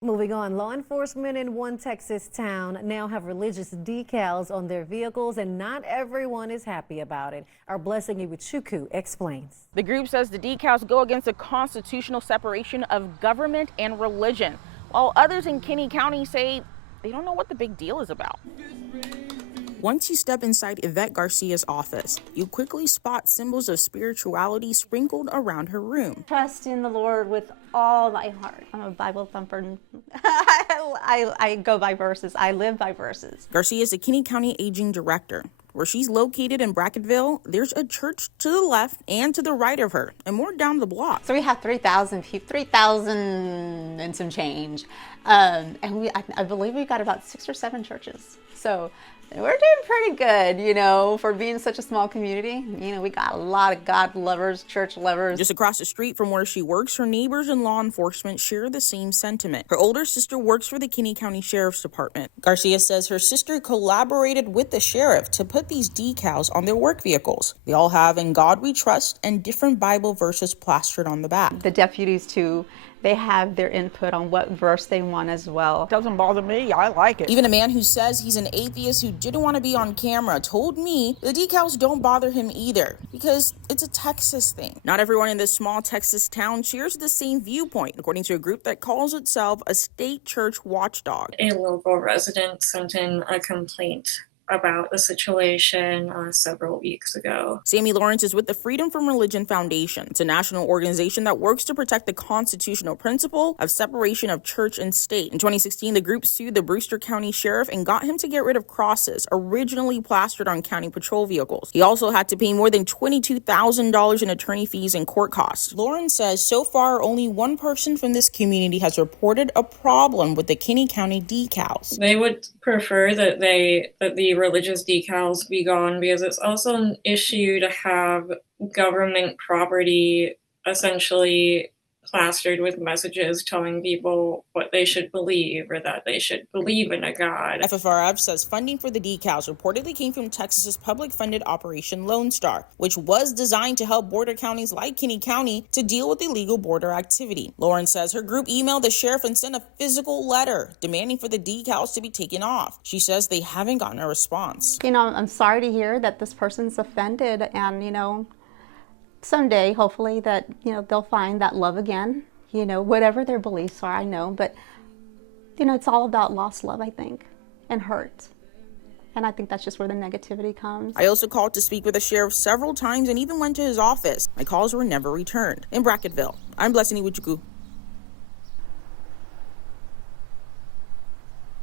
Moving on, law enforcement in one Texas town now have religious decals on their vehicles, and not everyone is happy about it. Our Blessing Iwuchukwu explains. The group says the decals go against the constitutional separation of government and religion, while others in Kinney County say they don't know what the big deal is about. Once you step inside Yvette Garcia's office, you quickly spot symbols of spirituality sprinkled around her room. Trust in the Lord with all my heart. I'm a Bible thumper. I go by verses. I live by verses. Garcia is the Kinney County Aging Director. Where she's located in Bracketville, there's a church to the left and to the right of her, and more down the block. So we have 3,000 people, 3,000 and some change. And I believe we've got about 6 or 7 churches. So we're doing pretty good, for being such a small community. We got a lot of God lovers, church lovers. Just across the street from where she works, her neighbors and law enforcement share the same sentiment. Her older sister works for the Kinney County Sheriff's Department. Garcia says her sister collaborated with the sheriff to put these decals on their work vehicles. They all have "In God We Trust" and different Bible verses plastered on the back. The deputies too, they have their input on what verse they want as well. Doesn't bother me, I like it. Even a man who says he's an atheist who didn't want to be on camera told me the decals don't bother him either because it's a Texas thing. Not everyone in this small Texas town shares the same viewpoint, according to a group that calls itself a state church watchdog. A local resident sent in a complaint about the situation several weeks ago. Sammy Lawrence is with the Freedom from Religion Foundation. It's a national organization that works to protect the constitutional principle of separation of church and state. In 2016, the group sued the Brewster County Sheriff and got him to get rid of crosses originally plastered on county patrol vehicles. He also had to pay more than $22,000 in attorney fees and court costs. Lawrence says so far only one person from this community has reported a problem with the Kinney County decals. They would prefer that the religious decals be gone because it's also an issue to have government property essentially plastered with messages telling people what they should believe or that they should believe in a God. FFRF says funding for the decals reportedly came from Texas's public-funded Operation Lone Star, which was designed to help border counties like Kinney County to deal with illegal border activity. Lauren says her group emailed the sheriff and sent a physical letter demanding for the decals to be taken off. She says they haven't gotten a response. I'm sorry to hear that this person's offended, and someday, hopefully, that they'll find that love again, whatever their beliefs are, I know, but it's all about lost love, I think, and hurt. And I think that's just where the negativity comes. I also called to speak with the sheriff several times and even went to his office. My calls were never returned. In Bracketville, I'm Blessing Iwuchukwu.